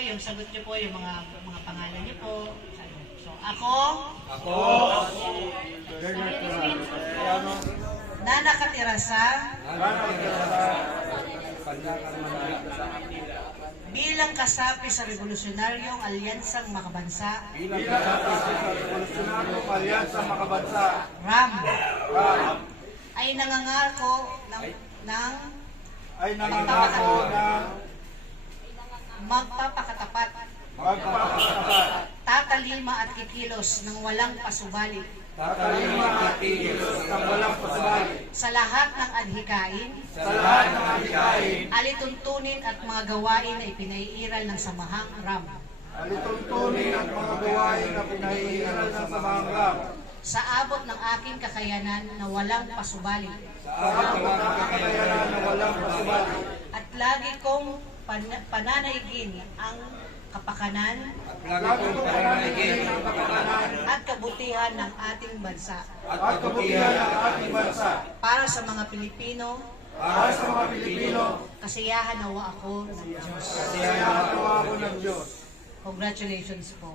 yung sagot niyo po, yung mga pangalan niyo po. So, ako, na nakatira sa bilang kasapi sa Revolusyonaryong Alyansang Makabansa, RAM, ay nangangako ng magpapakatapat, tatalima at kikilos ng walang pasubali sa lahat ng adhikain, alituntunin at mga gawain na ipinaiiral ng samahang RAM. Sa abot ng aking kakayanan na walang pasubali. At lagi kong pananaigin ang kapakanan at kabutihan ng ating bansa. Para sa mga Pilipino, kasiyahan nawa ako ng Diyos. Congratulations po.